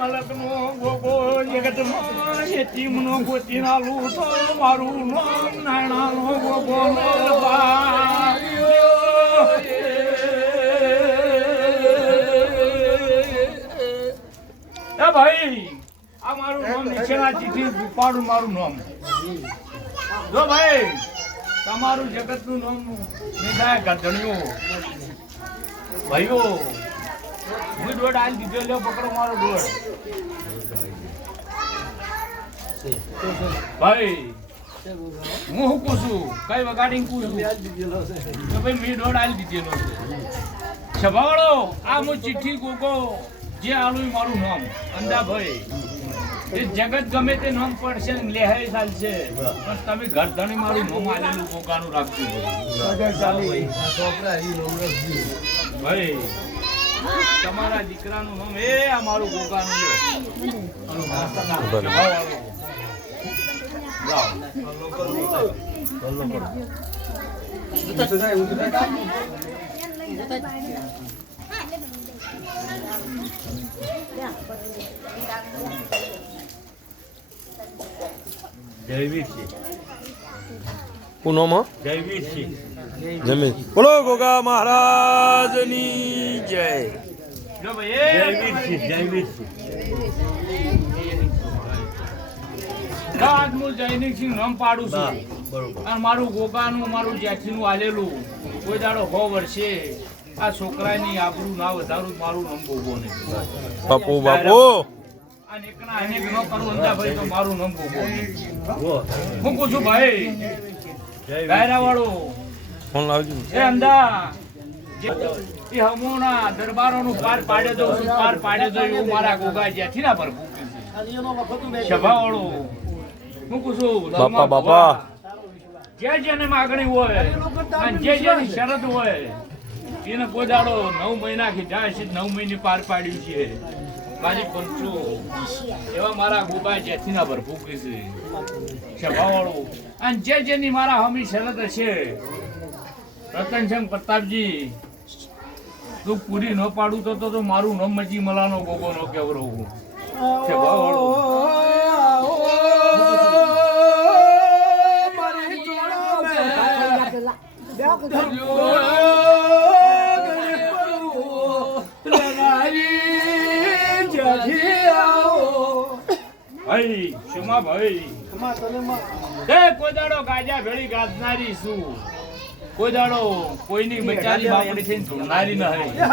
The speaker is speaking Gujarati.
મલકનો ગોગો જગતમાં યતીમનો ગોતીના લૂટો મારું નામ નાણાનો ગોગો ભાઈ આ મારું નામ નીચેના ચીઠી ઉપાડું મારું નામ જો ભાઈ તમારું જગતનું નામ નિધાય ગધણીઓ ભાઈઓ હું દોડ આલ દીધો લ્યો પકડો મારો દોડ ભાઈ હું શું કહું છું કઈ વગાડીને કહું છું તો ભાઈ મેં દોડ આલ દીધેલો છે છભાવડો આ હું ચિઠ્ઠી ગોગો જે આલું મારું નામ અંદા ભાઈ એ જગત ગમે તે નામ પડશે લેહાઈ ચાલશે પણ તમે ઘર ધણી મારું નામ આલેલું ગોગાનું રાખજો ભાઈ તમારા દીકરાનું નામ એ આ મારું ગોગાનું જમીન બોલો ગોગા મહારાજની જય. જયનીસિંહ નામ પાડું છું અને મારું ગોગાનું મારું જેઠીનું આલેલું કોઈ દાડો 100 વર્ષે આ છોકરાની આબરૂ ના વધારું મારું નામ ગોગો નહીં બાપુ બાપુ અનેકના અનેક ન કરું અંદા ભાઈ તો મારું નામ ગોગો હું કહું છું ભાઈ ગાયરા વાળો ફોન લાવજો એ અંદા એ હમોના દરબારોનું પાર પાડે દઉં છું પાર પાડે દઉં એવું મારા ગોગા જેઠી ના પર સભા વાળો હું કહું છું બાપા બાપા જે જેને માગણી હોય અને જે જેની શરત હોય એને કોઈ દાડો 9 મહિના કીધા છે 9 મહિને પાર પાડ્યું છે મારી પંચો એવા મારા ગોગા જેથી ના ભરપૂર છે સભાવાળો અને જે જેની મારા હમી શરત હશે રતનસિંહ પ્રતાપજી તું પૂરી ન પાડું તો મારું નામ મજી મલાનો ગોગો નો કેવરો સભાવાળો ભાઈ ક્ષમા ભાઈ કોઈ દાડો ગાજા ભેળી ગાજનારી છું કોઈ દાડો કોઈની બચારી બાપડી થઈને ધૂળનારી નહીં